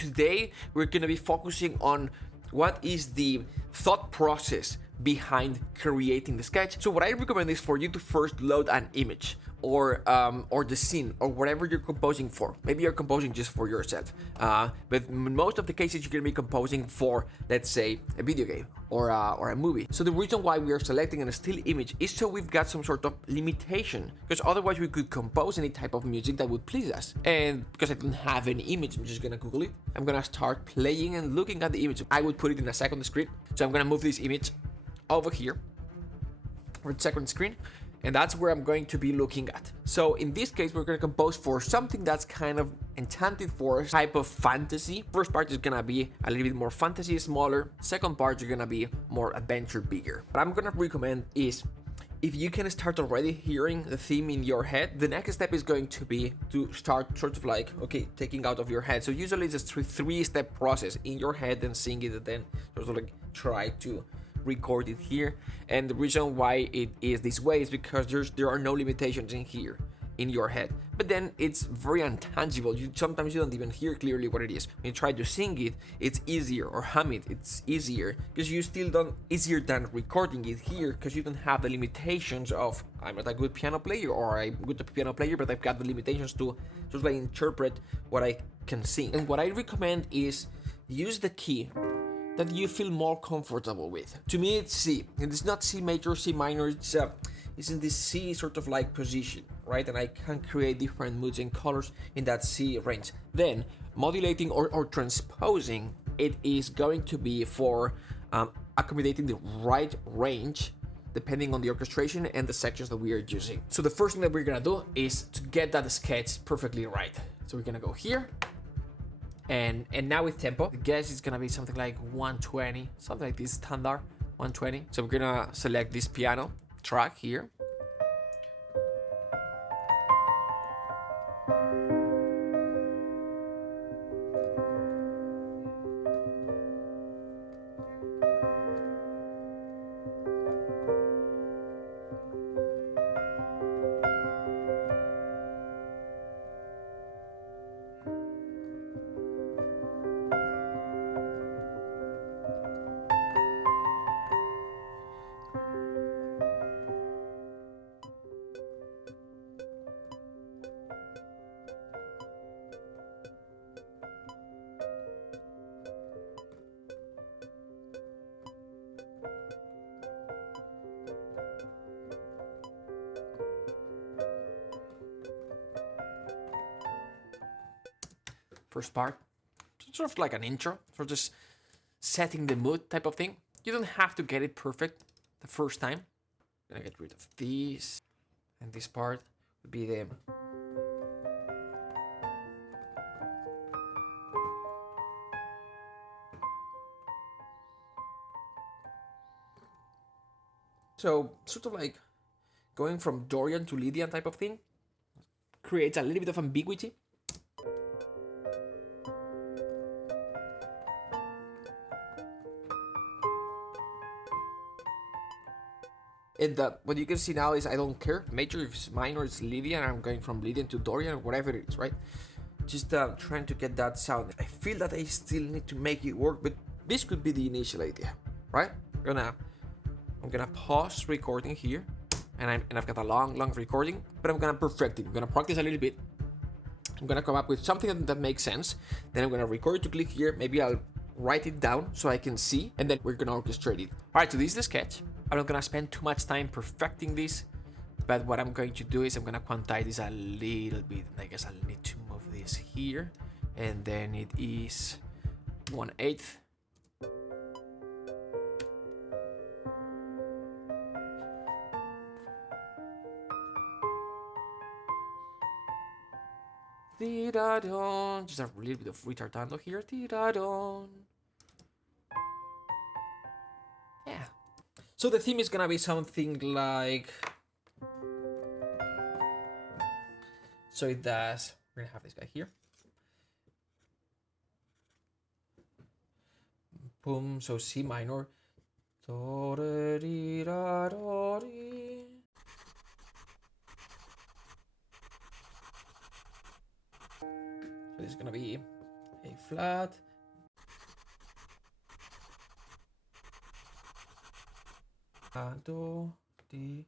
today we're going to be focusing on what is the thought process behind creating the sketch. So what I recommend is for you to first load an image or the scene or whatever you're composing for. Maybe you're composing just for yourself, but in most of the cases you're gonna be composing for, let's say, a video game or a movie. So the reason why we are selecting a still image is so we've got some sort of limitation, because otherwise we could compose any type of music that would please us. And because I don't have any image, I'm just gonna Google it. I'm gonna start playing and looking at the image. I would put it in a second screen. So I'm gonna move this image over here for the second screen, and that's where I'm going to be looking at. So in this case, we're going to compose for something that's kind of enchanted for a type of fantasy. First part is going to be a little bit more fantasy, smaller. Second part is going to be more adventure, bigger. What I'm going to recommend is, if you can start already hearing the theme in your head, the next step is going to be to start sort of like, okay, taking out of your head. So usually it's a three-step process: in your head, then sing it, and then sort of like try to record it here. And the reason why it is this way is because there are no limitations in here in your head, but then it's very intangible. Sometimes you don't even hear clearly what it is. When you try to sing it, it's easier, or hum it, it's easier, because you still don't, easier than recording it here, because you don't have the limitations of, I'm not a good piano player, or I'm a good piano player, but I've got the limitations to just like interpret what I can sing. And what I recommend is use the key that you feel more comfortable with. To me, it's C, and it's not C major, C minor. It's in this C sort of like position, right? And I can create different moods and colors in that C range. Then modulating or transposing it is going to be for accommodating the right range depending on the orchestration and the sections that we are using. So the first thing that we're gonna do is to get that sketch perfectly right. So we're gonna go here. And now with tempo, the guess is gonna be something like 120, something like this, standard 120. So we're gonna select this piano track here. First part, sort of like an intro, for just setting the mood type of thing. You don't have to get it perfect the first time. I'm gonna get rid of this, and this part would be the so sort of like going from Dorian to Lydian type of thing creates a little bit of ambiguity. And what you can see now is I don't care. Major, if it's minor, it's Lydian. I'm going from Lydian to Dorian, whatever it is, right? Just trying to get that sound. I feel that I still need to make it work, but this could be the initial idea, right? I'm gonna pause recording here, and I've got a long recording, but I'm gonna perfect it. I'm gonna practice a little bit. I'm gonna come up with something that makes sense. Then I'm gonna record to click here. Maybe I'll write it down so I can see, and then we're gonna orchestrate it. All right, so this is the sketch. I'm not gonna spend too much time perfecting this, but what I'm going to do is I'm gonna quantize this a little bit. I guess I'll need to move this here, and then it is 1/8. Ti-da-don. Just a little bit of retardando here. Ti-da-don. Yeah. So the theme is gonna be something like, so it does, we're gonna have this guy here. Boom, so C minor. So this is gonna be a flat. Do, D.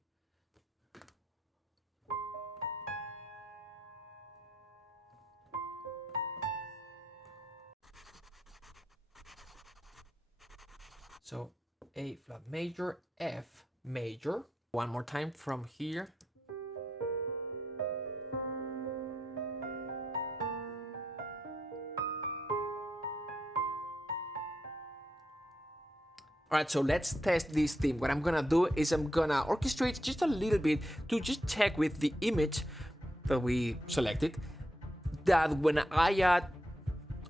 So A flat major, F major. One more time from here. All right, so let's test this theme. What I'm gonna do is I'm gonna orchestrate just a little bit to just check with the image that we selected that when I add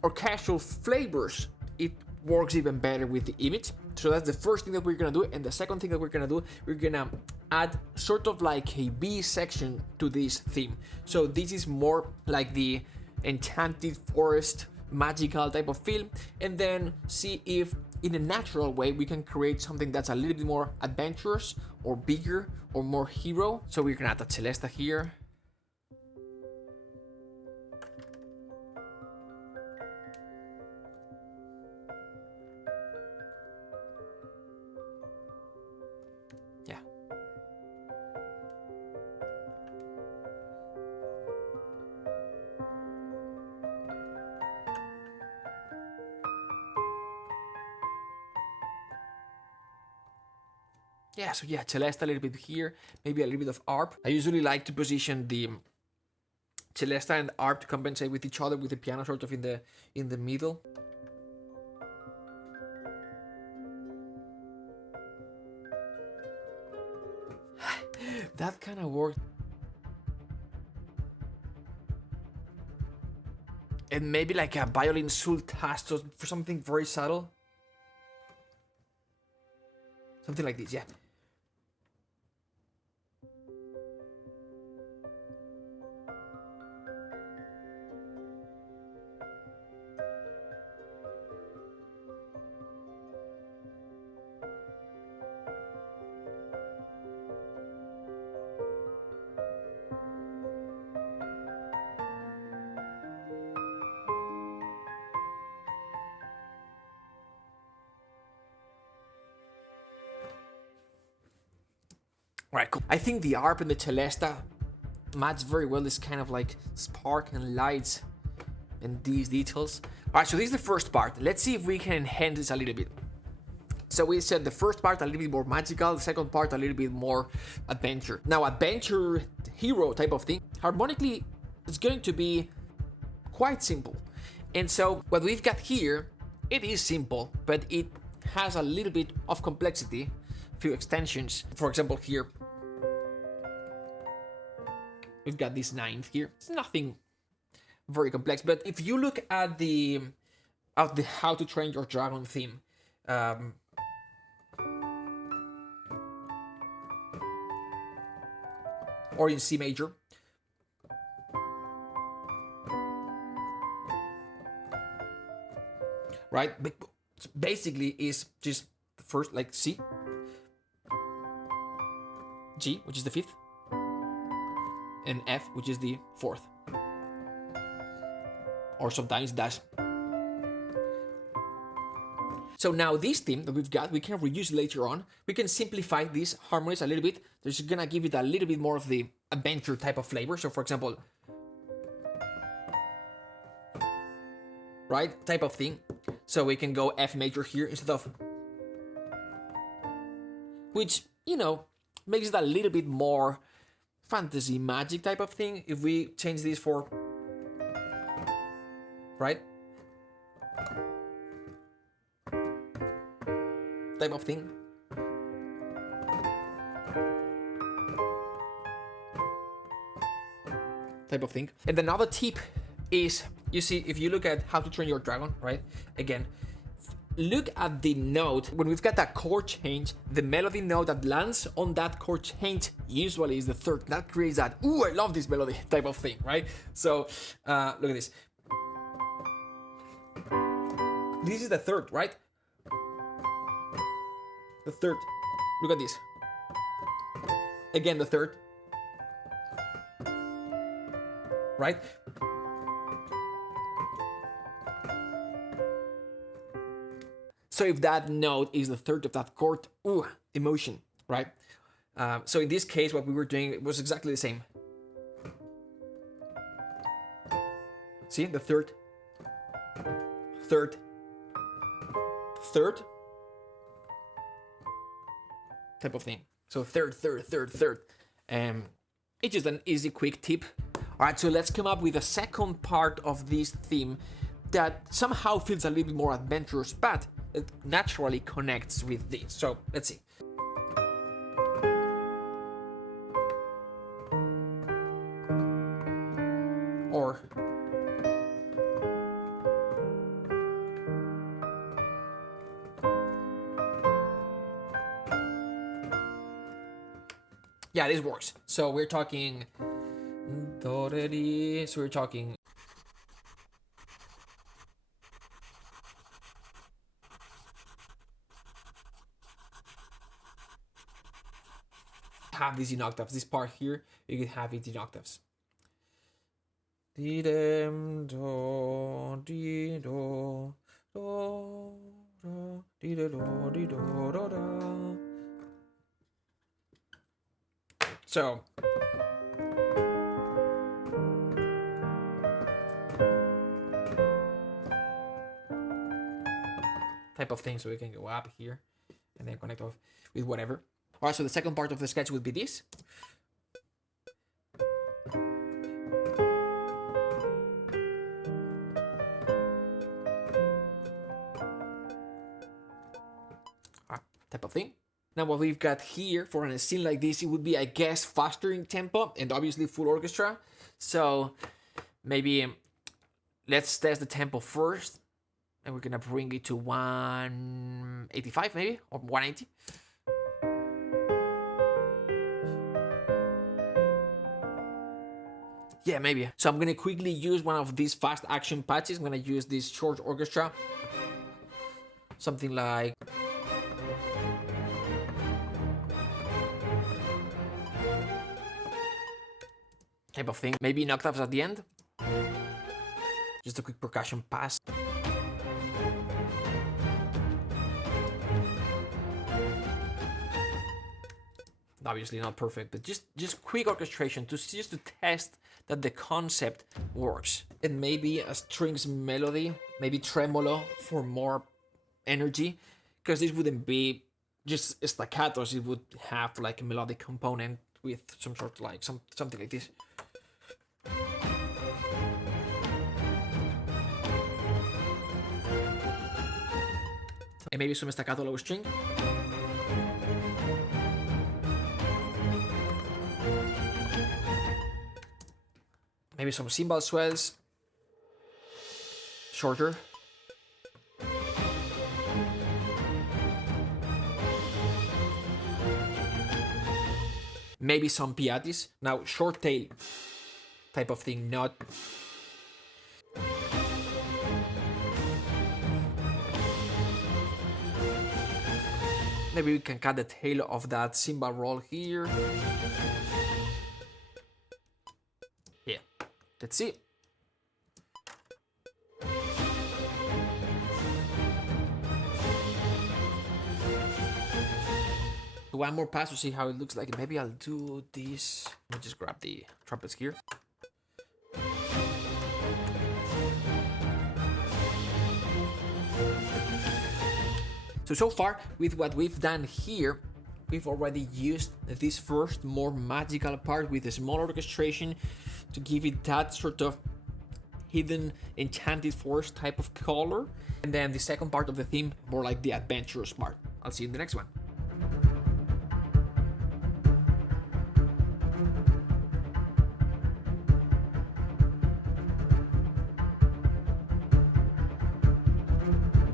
orchestral flavors, it works even better with the image. So that's the first thing that we're gonna do. And the second thing that we're gonna do, we're gonna add sort of like a B section to this theme. So this is more like the Enchanted Forest magical type of feel, and then see if in a natural way we can create something that's a little bit more adventurous or bigger or more hero. So we're gonna add a Celesta here. Yeah. Yeah, so yeah, Celeste a little bit here, maybe a little bit of ARP. I usually like to position the Celeste and ARP to compensate with each other, with the piano sort of in the middle. That kind of worked. And maybe like a violin sultasto for something very subtle. Something like this, yeah. Alright, cool. I think the ARP and the Celesta match very well this kind of like spark and lights and these details. Alright, so this is the first part. Let's see if we can enhance this a little bit. So we said the first part a little bit more magical, the second part a little bit more adventure. Now, adventure hero type of thing, harmonically, it's going to be quite simple. And so what we've got here, it is simple, but it has a little bit of complexity, a few extensions. For example, here, we've got this ninth here. It's nothing very complex, but if you look at the How to Train Your Dragon theme, or in C major, right? Basically, is just the first, like C, G, which is the fifth, and F, which is the fourth, or sometimes dash. So now this theme that we've got, we can reuse later on. We can simplify these harmonies a little bit. This is gonna give it a little bit more of the adventure type of flavor. So for example, right, type of thing. So we can go F major here instead of, which, you know, makes it a little bit more fantasy magic type of thing. If we change this for, right, type of thing. Type of thing. And another tip is, you see, if you look at How to Train Your Dragon, right? Again, look at the note. When we've got that chord change, the melody note that lands on that chord change usually is the third. That creates that, ooh, I love this melody type of thing, right? So look at this. This is the third, right? The third. Look at this. Again, the third. Right? So if that note is the third of that chord, ooh, emotion, right? So in this case, what we were doing was exactly the same. See, the third, third, third type of thing. So third, third, third, third. It's just an easy, quick tip. All right, so let's come up with a second part of this theme that somehow feels a little bit more adventurous, but it naturally connects with this. So let's see. Or yeah, this works. So we're talking. So we're talking. Have these in octaves. This part here, you can have it in octaves. Di dem do di do do do di do di do do do. So type of thing, so we can go up here and then connect off with whatever. All right, so the second part of the sketch would be this. Type of thing. Now what we've got here for a scene like this, it would be, I guess, faster in tempo and obviously full orchestra. So maybe let's test the tempo first, and we're gonna bring it to 185 maybe, or 180. Yeah, maybe. So I'm gonna quickly use one of these fast action patches. I'm gonna use this short orchestra. Something like type of thing. Maybe in octaves at the end. Just a quick percussion pass. Obviously not perfect, but just quick orchestration to just to test that the concept works. And maybe a strings melody, maybe tremolo for more energy, because this wouldn't be just staccatos. It would have like a melodic component with some sort of like something like this. And maybe some staccato low string. Maybe some cymbal swells. Shorter. Maybe some piatis. Now, short tail type of thing, not... Maybe we can cut the tail of that cymbal roll here. Yeah, let's see. One more pass to see how it looks like. Maybe I'll do this. Let me just grab the trumpets here. So far, with what we've done here, we've already used this first more magical part with a small orchestration to give it that sort of hidden enchanted forest type of color. And then the second part of the theme, more like the adventurous part. I'll see you in the next one.